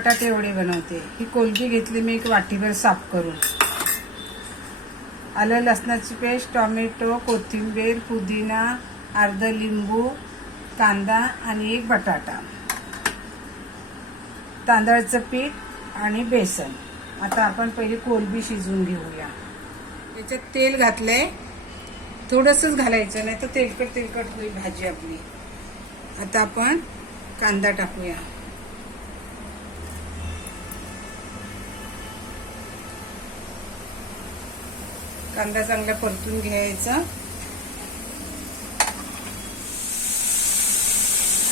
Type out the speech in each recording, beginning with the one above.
बटाटे वडे बनवते। ही कोलबी घेतली मी एक वाटीभर साफ करून। आलं लसणाची पेस्ट, टोमॅटो, कोथिंबीर, पुदिना, अर्ध लिंबू, कांदा आणि एक बटाटा, तांदळाचं पीठ आणि बेसन। आता आपण पहिली कोलबी शिजवून घेऊया। याच्यात तेल घातलंय, थोडंसंच घालायचं नाही तर तेलकट तेलकट होईल भाजी आपली। आता आपण कांदा टाकूया। कांदा चांगला परतून घ्यायचा।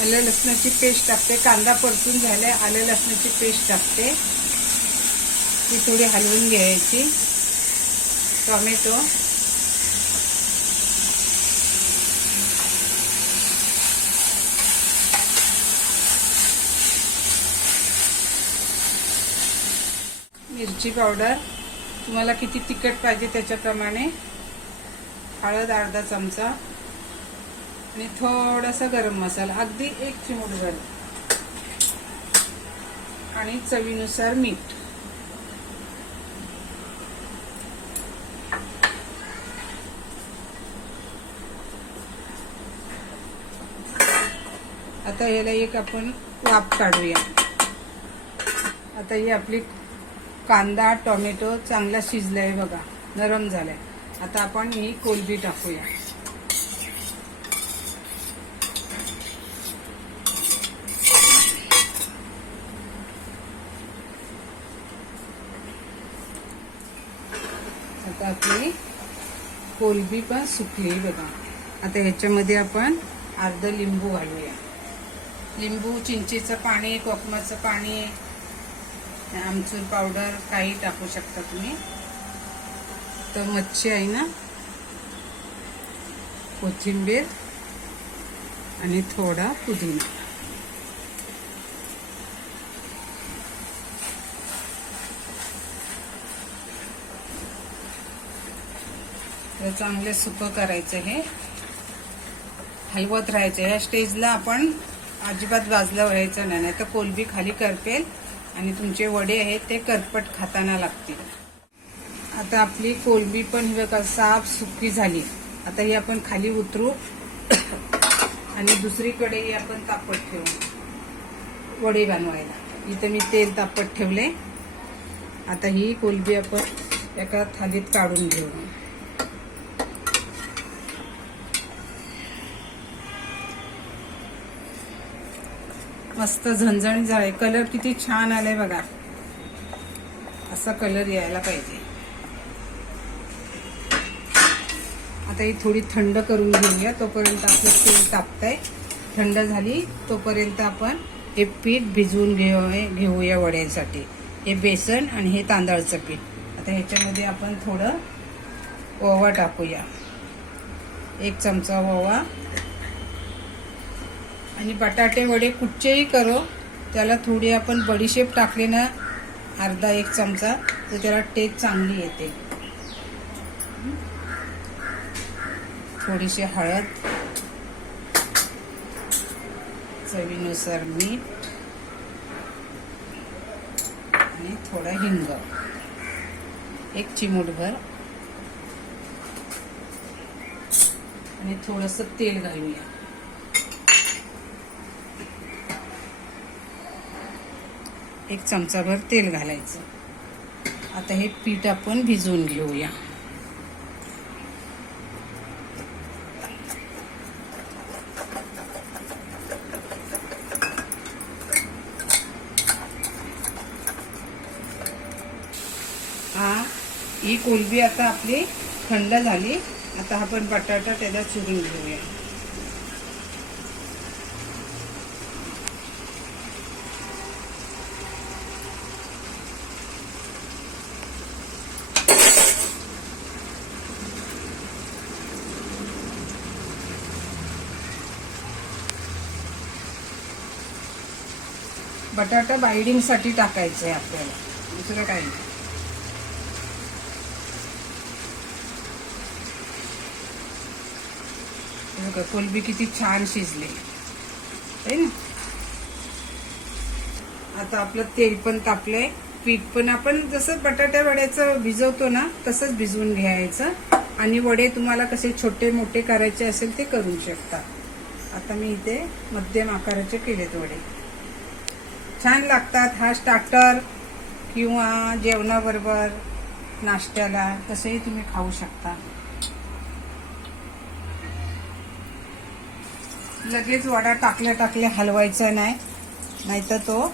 आलं लसणाची पेस्ट टाकते। कांदा परतून झाले, आलं लसणाची पेस्ट टाकते, ती थोडी हलवून घ्यायची। टोमॅटो, मिरची पावडर, तुम्हाला किती तिखट पाहिजे त्याच्याप्रमाणे, हळद अर्धा चमचा आणि थोडासा गरम मसाला, अगदी 1 चिमूटभर, आणि चवीनुसार मीठ। आता याला एक आपण वाफ काढूया। आता ही आपली कांदा टोमॅटो चांगला शिजलाय बघा, नरम झालाय। आता आपण ही कोलबी टाकूया। आता आपली कोलबी पण सुकली बघा। आता ह्याच्यामध्ये आपण अर्ध लिंबू घालूया। लिंबू, चिंचेचं पाणी, कोकमाचं पाणी, आमचूर पावडर काही टाकू शकता तुम्ही। तर मच्छी आहे ना, कोथिंबीर आणि थोडा पुदिना। तर चांगले सुकं करायचं, हे हलवत राहायचं। ह्या स्टेजला आपण अजिबात भाजलं व्हायचं नाही, तर कोलबी खाली करपेल आणि तुमचे वडे आहेत ते करपट खाताना लागतील। आता आपली कोलबी पण बघा साफ सुकी झाली। आता ही आपण खाली उतरू आणि दुसरीकडे आपण तापत ठेवू वडे बनवायला। इथे मी तेल तापत ठेवले। आता ही कोलबी आपण एका थालीत काढून घेऊ। मस्त झणझणीत झाले, कलर किती छान आलाय बघा, असा कलर यायला पाहिजे। आता ही थोडी थंड करून घेऊया, तोपर्यंत आपलं तेल तापतंय। थंड झाली तोपर्यंत आपण हे पीठ भिजवून घेऊया वड्यांसाठी। हे बेसन आणि हे तांदळाचं पीठ। आता ह्याच्यामध्ये आपण थोडं ओवा टाकूया, 1 चमचा ओवा। आणि बटाटे वडे कुठचेही करो, त्याला थोडी आपण बडीशेप टाकले ना, अर्धा 1 चमचा, तर त्याला टेस्ट चांगली येते। थोडीशी हळद, चवीनुसार मीठ आणि थोडा हिंग, 1 चिमूटभर, आणि थोडंसं तेल घालूया। एक चमचाभर तेल घालायचं। आता हे पीठ आपण भिजवून घेऊया। ही कोलबी आता आपली थंड झाली। आता आपण बटाटा त्याला चुरून घेऊया। बटाटा बाइंडिंग साठी टाकायचं आहे आपल्याला, दुसरं काही नाही। बघा कोलबी किती छान शिजली आहे ना। आता आपलं तेल पण तापलंय. पीठ पण आपण जसं बटाट्या वड्याचं भिजवतो ना तसंच भिजवून घ्यायचं. आणि वडे तुम्हाला कसे छोटे मोठे करायचे असेल ते करू शकता. आता मी इथे मध्यम आकाराचे केलेत वडे. छान लागतात. हा स्टार्टर किंवा जेवणाबरोबर नाश्त्याला तसंही तुम्ही खाऊ शकता. लगेच वडा टाकल्या हलवायचा नाही, नाहीतर तो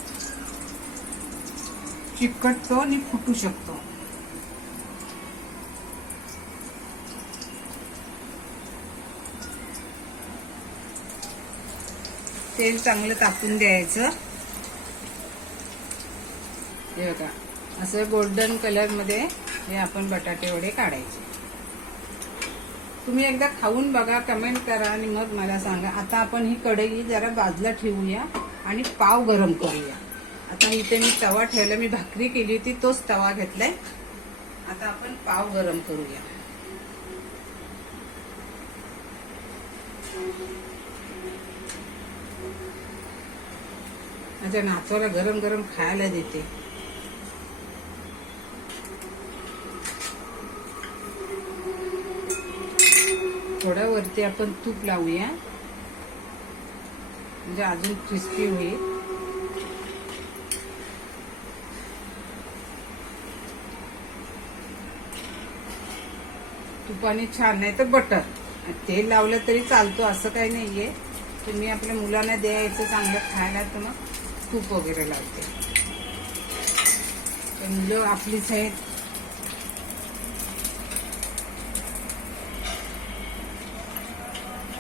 चिकटतो आणि फुटू शकतो. तेल चांगलं तापून द्यायचं. हे बघा असं गोल्डन कलर मध्ये हे आपण बटाटे वडे काढायचे. तुम्ही एकदा खाऊन बघा, कमेंट करा आणि मग मला सांगा. आता आपण ही कढई जरा बाजूला ठेवूया आणि पाव गरम करूया. आता इथे मी तवा ठेवला, मी भाकरी केली होती तोच तवा घेतलाय. आता आपण पाव गरम करूया. माझ्या नातवाला गरम गरम खायला देते. थोडा वरती आपण तूप लावूया म्हणजे अजून क्रिस्पी होईल. तुपाने छान, नाही तर बटर. तेल लावलं तरी चालतो, असं काही नाहीये. तुम्ही आपल्या मुलांना द्यायचं चांगलं खायला तर मग तूप वगैरे लावते. तर मुलं आपलीच आहेत.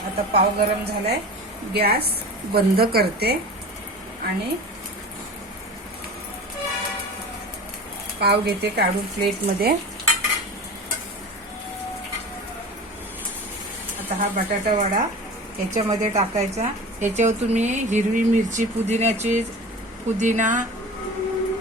आता पाव गरम झालाय. गॅस बंद करते आणि पाव घेते काढून प्लेटमध्ये. आता हा बटाटा वडा ह्याच्यामध्ये टाकायचा. ह्याच्यावर तुम्ही हिरवी मिरची, पुदिना,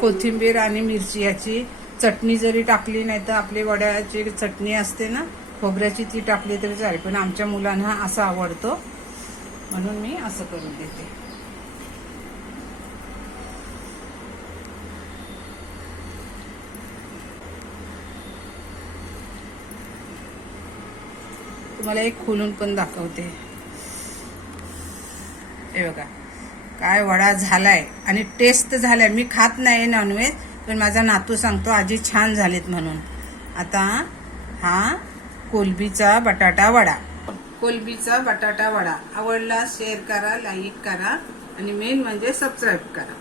कोथिंबीर आणि मिरची याची चटणी जरी टाकली, नाही तर आपली वड्याची चटणी असते ना खोबऱ्याची, ती टाकली तरी चालेल. पण आमच्या मुलांना असं आवडतो म्हणून मी असं करून देते. तुम्हाला एक खोलून पण दाखवते. हे बघा काय वडा झालाय आणि टेस्ट झालाय. मी खात नाही नॉनव्हेज, पण माझा नातू सांगतो आजी छान झालेत म्हणून. आता हा कोलंबीचा बटाटा वडा. कोलंबीचा बटाटा वडा आवडला शेअर करा, लाईक करा आणि मेन म्हणजे सबस्क्राईब करा.